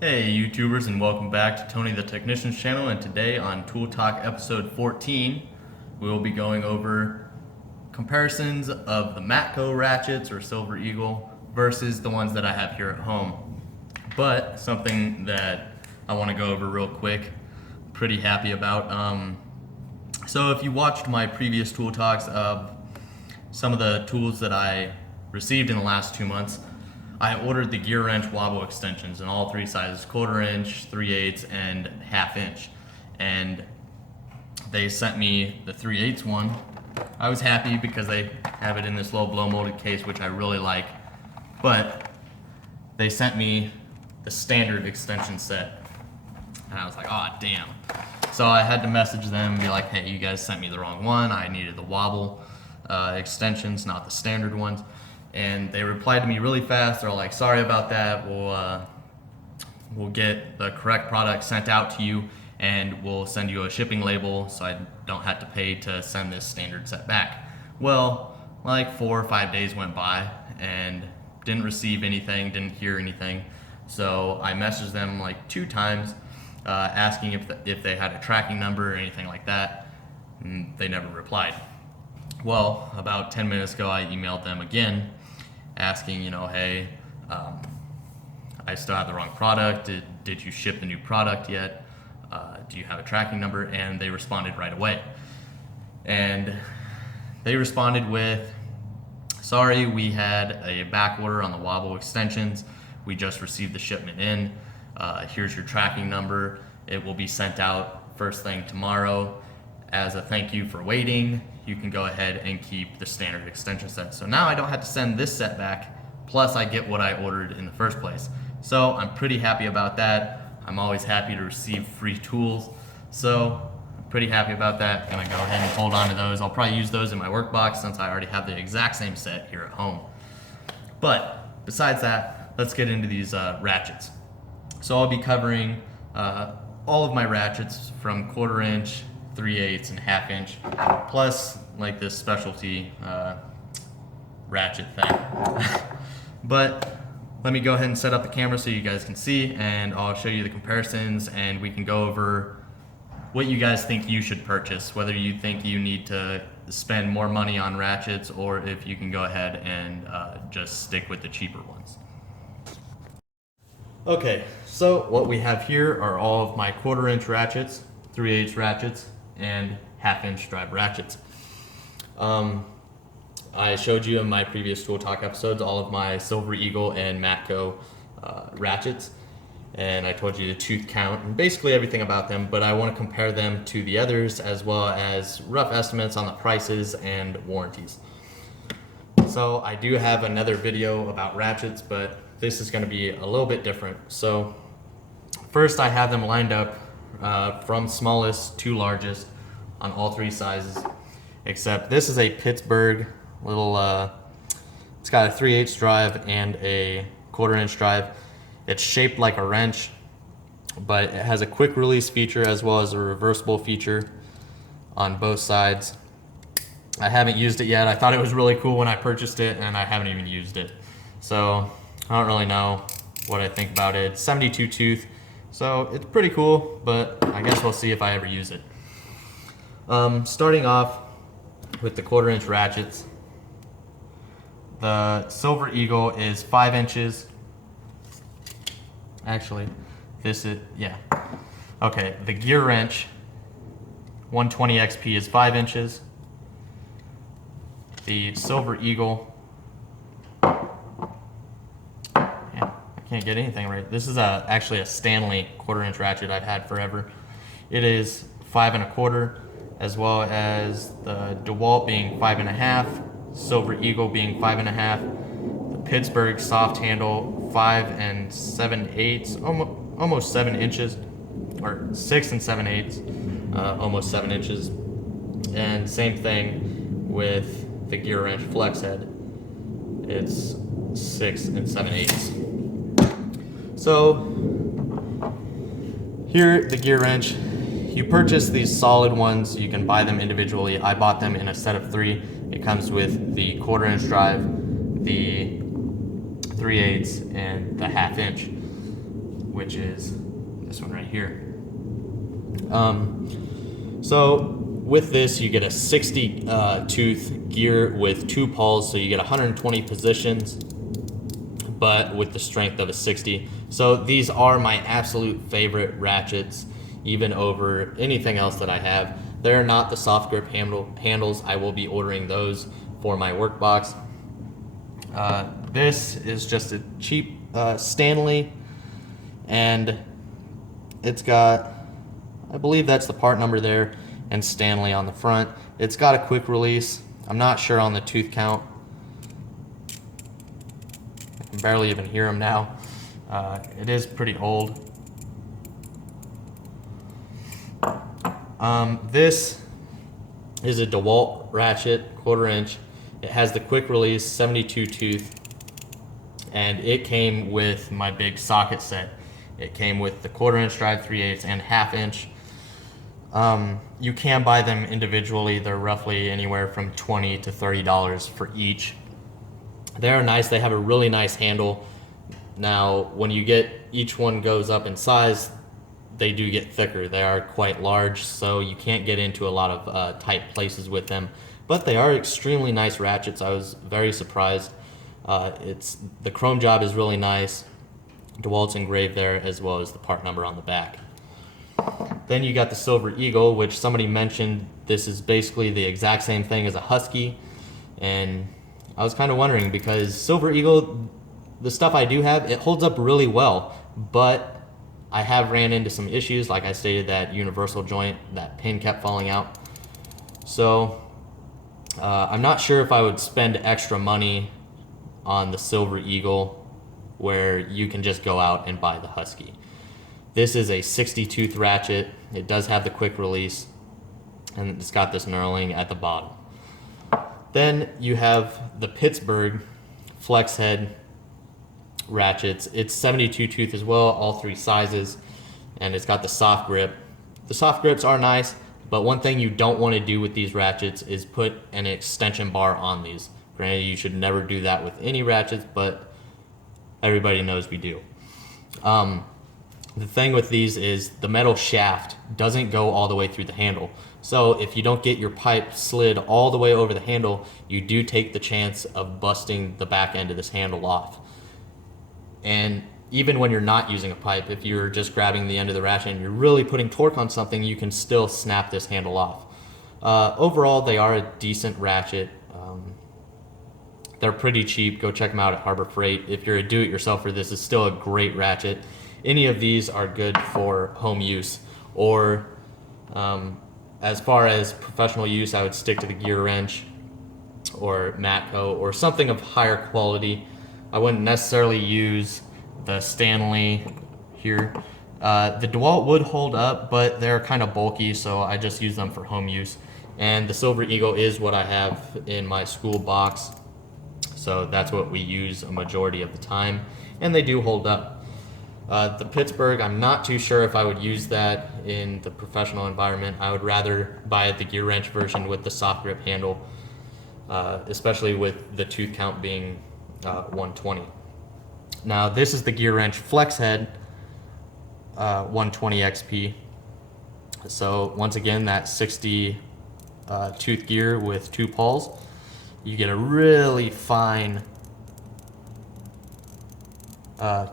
Hey YouTubers, and welcome back to Tony the Technician's channel. And today on Tool Talk episode 14 we will be going over comparisons of the Matco Ratchets or Silver Eagle versus the ones that I have here at home. But something that I want to go over real quick, pretty happy about. So if you watched my previous Tool Talks of some of the tools that I received in the last 2 months, I ordered the gear wrench wobble extensions in all three sizes: 1/4 inch, 3/8, and 1/2 inch. And they sent me the 3/8 one. I was happy because they have it in this little blow molded case, which I really like. But they sent me the standard extension set. And I was like, oh damn. So I had to message them and be like, hey, you guys sent me the wrong one. I needed the wobble extensions, not the standard ones. And they replied to me really fast. They're like, sorry about that. We'll get the correct product sent out to you, and we'll send you a shipping label so I don't have to pay to send this standard set back. Well, like 4 or 5 days went by and didn't receive anything, didn't hear anything. So I messaged them like 2 times asking if they had a tracking number or anything like that, and they never replied. Well, about 10 minutes ago, I emailed them again asking, hey, I still have the wrong product. Did you ship the new product yet? Do you have a tracking number? And they responded right away. And they responded with, sorry, we had a back order on the wobble extensions. We just received the shipment in. Here's your tracking number. It will be sent out first thing tomorrow. As a thank you for waiting, you can go ahead and keep the standard extension set. So now I don't have to send this set back, plus I get what I ordered in the first place. So I'm pretty happy about that. I'm always happy to receive free tools. So I'm pretty happy about that. Gonna go ahead and hold on to those. I'll probably use those in my work box since I already have the exact same set here at home. But besides that, let's get into these ratchets. So I'll be covering all of my ratchets from 1/4 inch, 3/8, and 1/2 inch, plus like this specialty ratchet thing. But let me go ahead and set up the camera so you guys can see, and I'll show you the comparisons, and we can go over what you guys think you should purchase, whether you think you need to spend more money on ratchets or if you can go ahead and just stick with the cheaper ones. Okay, so what we have here are all of my 1/4 inch ratchets, 3/8 ratchets, and 1/2 inch drive ratchets. I showed you in my previous Tool Talk episodes all of my Silver Eagle and Matco ratchets, and I told you the tooth count and basically everything about them, but I want to compare them to the others as well as rough estimates on the prices and warranties. So I do have another video about ratchets, but this is going to be a little bit different. So first I have them lined up from smallest to largest on all 3 sizes, except this is a Pittsburgh little, it's got a 3/8 drive and a 1/4 inch drive. It's shaped like a wrench, but it has a quick release feature as well as a reversible feature on both sides. I haven't used it yet. I thought it was really cool when I purchased it, and I haven't even used it. So I don't really know what I think about it. It's 72 tooth, so it's pretty cool, but I guess we'll see if I ever use it. Starting off with the 1/4 inch ratchets, the Silver Eagle is 5 inches. Actually, this is, yeah. Okay, the gear wrench 120 XP is 5 inches. The Silver Eagle, I can't get anything right. This is actually a Stanley 1/4 inch ratchet I've had forever. It is 5 1/4, as well as the DeWalt being 5 1/2, Silver Eagle being 5 1/2, the Pittsburgh soft handle 5 7/8, almost 7 inches, or 6 7/8, almost 7 inches. And same thing with the gear wrench flex head. It's 6 7/8. So here, the gear wrench, you purchase these solid ones. You can buy them individually. I bought them in a set of 3. It comes with the 1/4 inch drive, the 3/8, and the 1/2 inch. which is this one right here. So with this, you get a 60 tooth gear with 2 pulls, so you get 120 positions, but with the strength of a 60. So these are my absolute favorite ratchets, even over anything else that I have. They're not the soft grip handles. I will be ordering those for my work box. This is just a cheap Stanley, and it's got, I believe that's the part number there, and Stanley on the front. It's got a quick release. I'm not sure on the tooth count. I can barely even hear them now. It is pretty old. This is a DeWalt ratchet, 1/4 inch. It has the quick release, 72 tooth, and it came with my big socket set. It came with the 1/4 inch drive, 3/8, and 1/2 inch. You can buy them individually. They're roughly anywhere from $20 to $30 for each. They're nice. They have a really nice handle. Now, when you get, each one goes up in size, they do get thicker. They are quite large, so you can't get into a lot of tight places with them. But they are extremely nice ratchets. I was very surprised. The chrome job is really nice. DeWalt's engraved there, as well as the part number on the back. Then you got the Silver Eagle, which somebody mentioned this is basically the exact same thing as a Husky. And I was kind of wondering, because Silver Eagle, the stuff I do have, it holds up really well, but I have ran into some issues. Like I stated, that universal joint, that pin kept falling out. So I'm not sure if I would spend extra money on the Silver Eagle where you can just go out and buy the Husky. This is a 60 tooth ratchet. It does have the quick release, and it's got this knurling at the bottom. Then you have the Pittsburgh flex head ratchets. It's 72 tooth as well, all 3 sizes, and it's got the soft grip. The soft grips are nice, but one thing you don't want to do with these ratchets is put an extension bar on these. Granted, you should never do that with any ratchets, but everybody knows we do. The thing with these is the metal shaft doesn't go all the way through the handle. So if you don't get your pipe slid all the way over the handle, you do take the chance of busting the back end of this handle off. And even when you're not using a pipe, if you're just grabbing the end of the ratchet and you're really putting torque on something, you can still snap this handle off. Overall, they are a decent ratchet. They're pretty cheap. Go check them out at Harbor Freight. If you're a do-it-yourselfer, this is still a great ratchet. Any of these are good for home use, or as far as professional use, I would stick to the gear wrench or Matco or something of higher quality. I wouldn't necessarily use the Stanley here. The DeWalt would hold up, but they're kind of bulky, so I just use them for home use. And the Silver Eagle is what I have in my school box, so that's what we use a majority of the time, and they do hold up. The Pittsburgh, I'm not too sure if I would use that in the professional environment. I would rather buy the gear wrench version with the soft grip handle, especially with the tooth count being 120. Now this is the gear wrench flex head 120 XP. So once again, that 60 tooth gear with 2 pulls. You get a really fine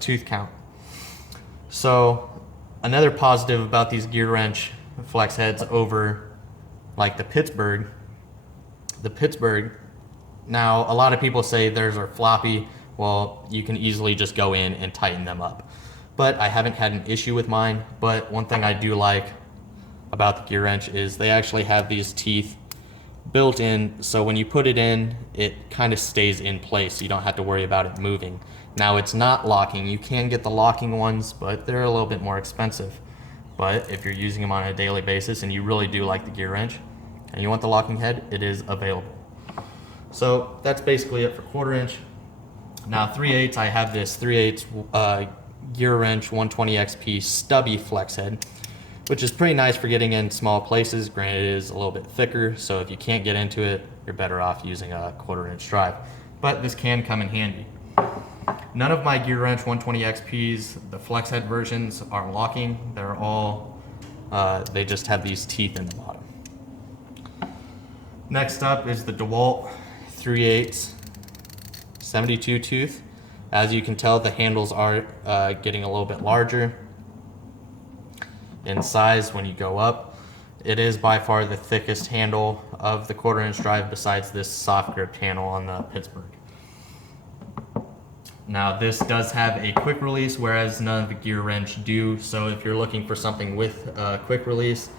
tooth count. So another positive about these gear wrench flex heads over like the Pittsburgh, now a lot of people say theirs are floppy. Well, you can easily just go in and tighten them up. But I haven't had an issue with mine. But one thing I do like about the gear wrench is they actually have these teeth built in, so when you put it in, it kind of stays in place. You don't have to worry about it moving. Now it's not locking. You can get the locking ones, but they're a little bit more expensive. But if you're using them on a daily basis and you really do like the gear wrench and you want the locking head, it is available. So that's basically it for 1/4 inch. Now 3/8, I have this 3/8 gear wrench 120 XP stubby flex head, which is pretty nice for getting in small places. Granted, it is a little bit thicker, so if you can't get into it, you're better off using a 1/4 inch drive. But this can come in handy. None of my Gear Wrench 120 XPs, the flex head versions, are locking. They're all, they just have these teeth in the bottom. Next up is the DeWalt 3/8 72 tooth. As you can tell, the handles are getting a little bit larger in size when you go up. It is by far the thickest handle of the 1/4 inch drive besides this soft grip handle on the Pittsburgh. Now this does have a quick release, whereas none of the Gear Wrench do. So if you're looking for something with a quick release,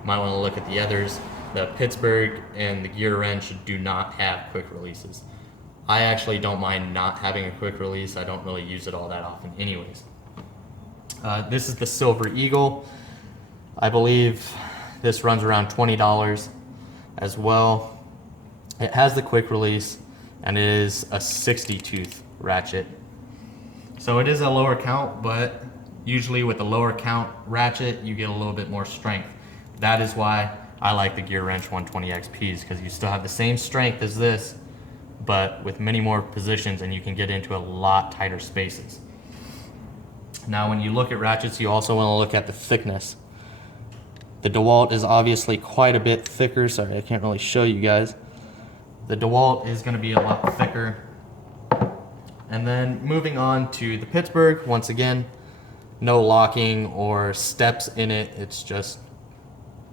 you might want to look at the others. The Pittsburgh and the Gear Wrench do not have quick releases. I actually don't mind not having a quick release. I don't really use it all that often anyways. This is the Silver Eagle. I believe this runs around $20 as well. It has the quick release and it is a 60 tooth ratchet. So it is a lower count, but usually with a lower count ratchet, you get a little bit more strength. That is why I like the Gear Wrench 120 XPs, because you still have the same strength as this, but with many more positions, and you can get into a lot tighter spaces. Now when you look at ratchets, you also want to look at the thickness. The DeWalt is obviously quite a bit thicker. Sorry, I can't really show you guys. The DeWalt is going to be a lot thicker. And then moving on to the Pittsburgh, once again, no locking or steps in it. It's just,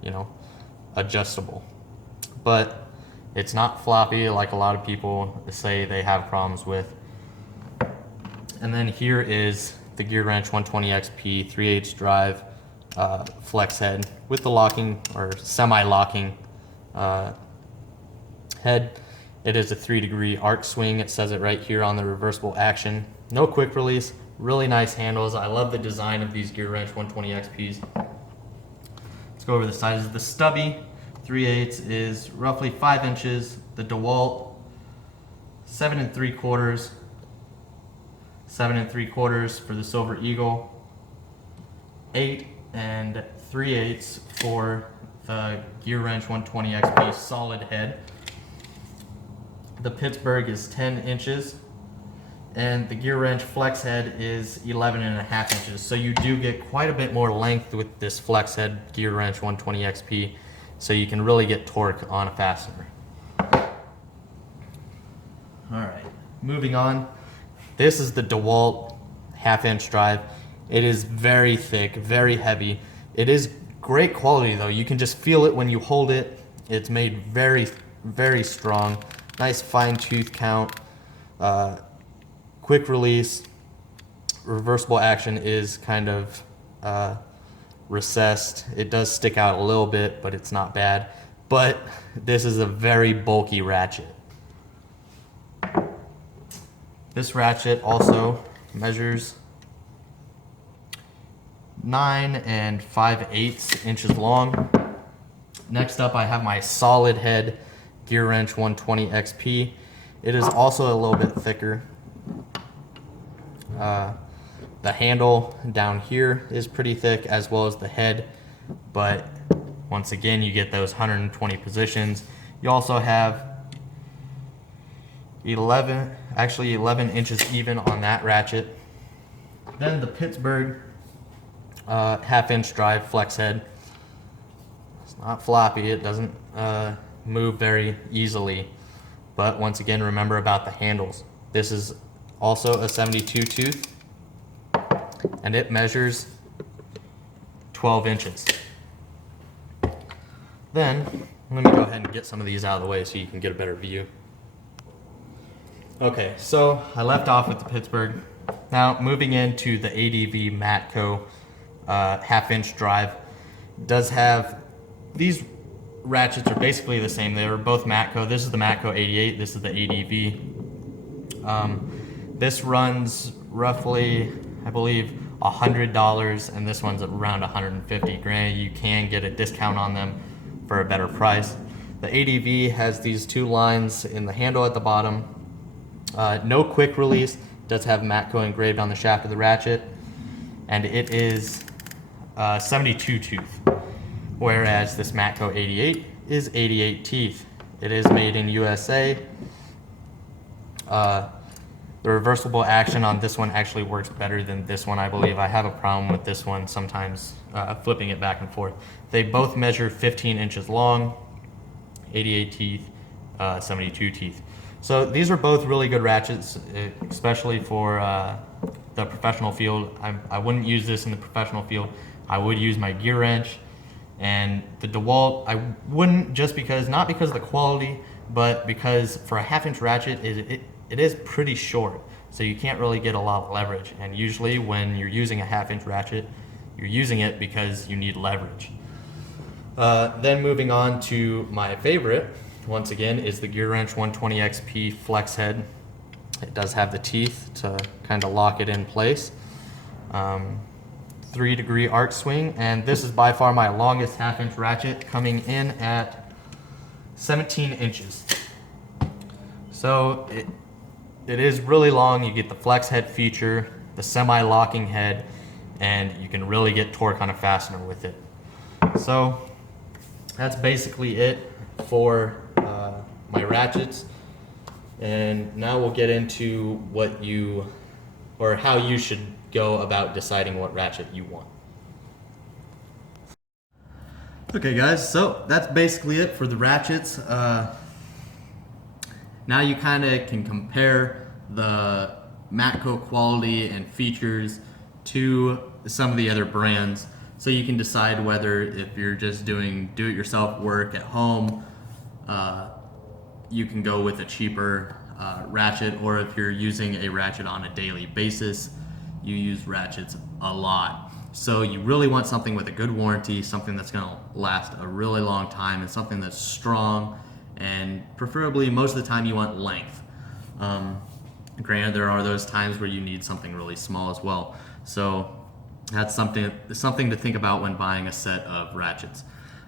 you know, adjustable. But it's not floppy like a lot of people say they have problems with. And then here is the Gear Wrench 120 XP 3/8 drive flex head with the locking or semi-locking head. It is a 3-degree arc swing. It says it right here on the reversible action. No quick release, really nice handles. I love the design of these Gear Wrench 120 XPs. Let's go over the sizes. The stubby 3/8 is roughly 5 inches. The DeWalt 7 3/4. 7 3/4 for the Silver Eagle. 8 3/8 for the Gear Wrench 120 XP solid head. The Pittsburgh is 10 inches. And the Gear Wrench flex head is 11.5 inches. So you do get quite a bit more length with this flex head Gear Wrench 120 XP. So you can really get torque on a fastener. All right, moving on. This is the DeWalt 1/2 inch drive. It is very thick, very heavy. It is great quality though. You can just feel it when you hold it. It's made very, very strong. Nice fine tooth count. Quick release. Reversible action is kind of recessed. It does stick out a little bit, but it's not bad. But this is a very bulky ratchet. This ratchet also measures 9 5/8 inches long. Next up, I have my solid head Gear Wrench 120 XP. It is also a little bit thicker. The handle down here is pretty thick, as well as the head, but once again, you get those 120 positions. You also have 11 inches even on that ratchet. Then the Pittsburgh 1/2 inch drive flex head. It's not floppy, it doesn't move very easily, but once again, remember about the handles. This is also a 72 tooth, and it measures 12 inches. Then, let me go ahead and get some of these out of the way so you can get a better view. Okay, so I left off with the Pittsburgh. Now, moving into the ADV Matco 1/2 inch drive. Does have, these ratchets are basically the same. They were both Matco. This is the Matco 88, this is the ADV. This runs roughly, I believe, $100, and this one's around 150. Granted, you can get a discount on them for a better price. The ADV has these two lines in the handle at the bottom. No quick release, does have Matco engraved on the shaft of the ratchet, and it is 72 tooth, whereas this Matco 88 is 88 teeth. It is made in USA. The reversible action on this one actually works better than this one, I believe. I have a problem with this one sometimes, flipping it back and forth. They both measure 15 inches long, 88 teeth, 72 teeth. So these are both really good ratchets, especially for the professional field. I wouldn't use this in the professional field. I would use my gear wrench. And the DeWalt, I wouldn't, just because, not because of the quality, but because for a 1/2 inch ratchet, it is pretty short. So you can't really get a lot of leverage. And usually when you're using a 1/2 inch ratchet, you're using it because you need leverage. Then moving on to my favorite, once again, is the Gear Wrench 120 XP Flex Head. It does have the teeth to kind of lock it in place. 3-degree arc swing, and this is by far my longest 1/2 inch ratchet, coming in at 17 inches. So it is really long. You get the flex head feature, the semi-locking head, and you can really get torque on a fastener with it. So that's basically it for my ratchets. And now we'll get into how you should go about deciding what ratchet you want. Okay guys, so that's basically it for the ratchets. Now you kind of can compare the Matco quality and features to some of the other brands, so you can decide whether, if you're just doing do-it-yourself work at home, you can go with a cheaper ratchet, or if you're using a ratchet on a daily basis, you use ratchets a lot. So you really want something with a good warranty, something that's going to last a really long time, and something that's strong, and preferably most of the time you want length. Granted, there are those times where you need something really small as well. So that's something to think about when buying a set of ratchets.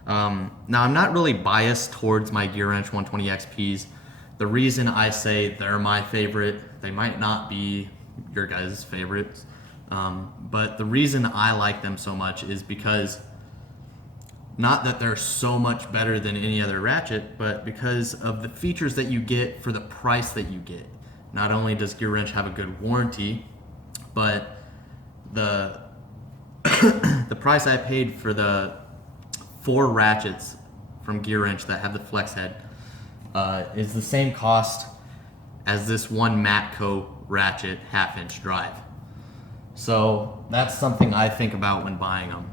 Now I'm not really biased towards my Gear Wrench 120 XPs. The reason I say they're my favorite, they might not be your guys' favorites, but the reason I like them so much is because, not that they're so much better than any other ratchet, but because of the features that you get for the price that you get. Not only does Gear Wrench have a good warranty, but the the price I paid for the 4 ratchets from Gear Wrench that have the flex head is the same cost as this one Matco ratchet 1/2 inch drive. So that's something I think about when buying them.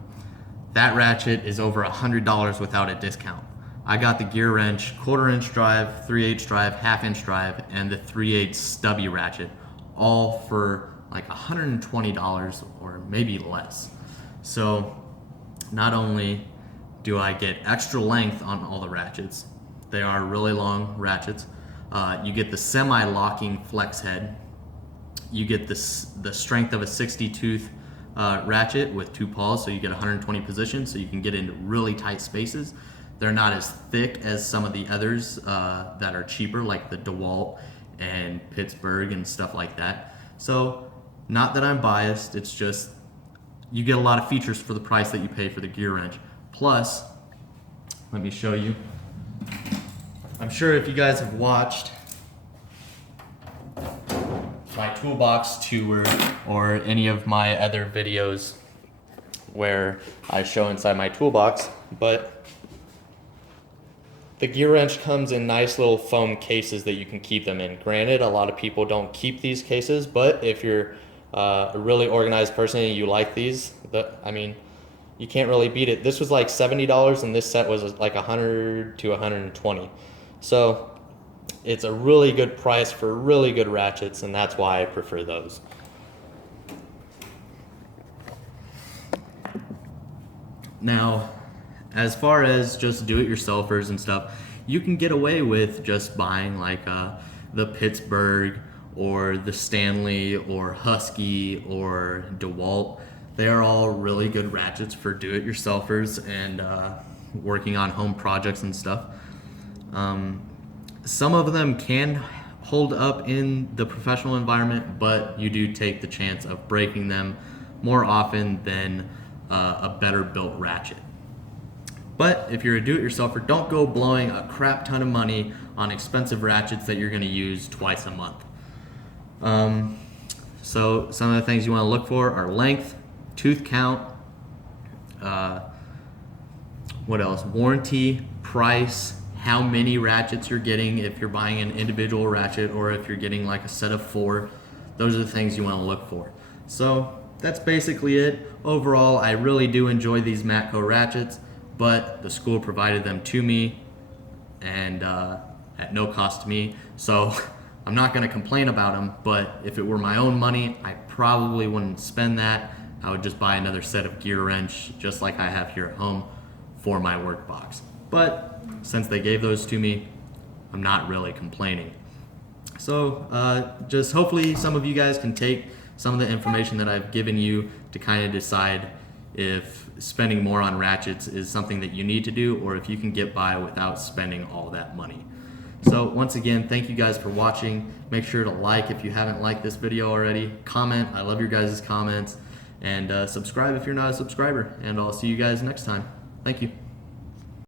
That ratchet is over $100 without a discount. I got the Gear Wrench 1/4 inch drive, 3/8 drive, 1/2 inch drive, and the 3/8 stubby ratchet, all for like $120 or maybe less. So not only do I get extra length on all the ratchets, they are really long ratchets. You get the semi-locking flex head. You get the strength of a 60 tooth ratchet with 2 paws, so you get 120 positions, so you can get into really tight spaces. They're not as thick as some of the others that are cheaper, like the DeWalt and Pittsburgh and stuff like that. So not that I'm biased, it's just you get a lot of features for the price that you pay for the Gear Wrench. Plus, let me show you. I'm sure if you guys have watched my toolbox tour or any of my other videos where I show inside my toolbox, but the Gear Wrench comes in nice little foam cases that you can keep them in. Granted, a lot of people don't keep these cases, but if you're a really organized person and you like these, you can't really beat it. This was like $70 and this set was like $100 to $120. So it's a really good price for really good ratchets, and that's why I prefer those. Now, as far as just do-it-yourselfers and stuff, you can get away with just buying like the Pittsburgh or the Stanley or Husky or DeWalt. They are all really good ratchets for do-it-yourselfers and working on home projects and stuff. Some of them can hold up in the professional environment, but you do take the chance of breaking them more often than a better built ratchet. But if you're a do-it-yourselfer, don't go blowing a crap ton of money on expensive ratchets that you're going to use twice a month. So some of the things you want to look for are length, tooth count, what else? Warranty, price, how many ratchets you're getting if you're buying an individual ratchet or if you're getting like a set of 4. Those are the things you want to look for. So that's basically it. Overall, I really do enjoy these Matco ratchets, but the school provided them to me and at no cost to me. So I'm not going to complain about them, but if it were my own money, I probably wouldn't spend that. I would just buy another set of gear wrench, just like I have here at home, for my work box. But since they gave those to me, I'm not really complaining. So just hopefully some of you guys can take some of the information that I've given you to kind of decide if spending more on ratchets is something that you need to do, or if you can get by without spending all that money. So once again, thank you guys for watching. Make sure to like if you haven't liked this video already. Comment, I love your guys' comments. And subscribe if you're not a subscriber. And I'll see you guys next time. Thank you.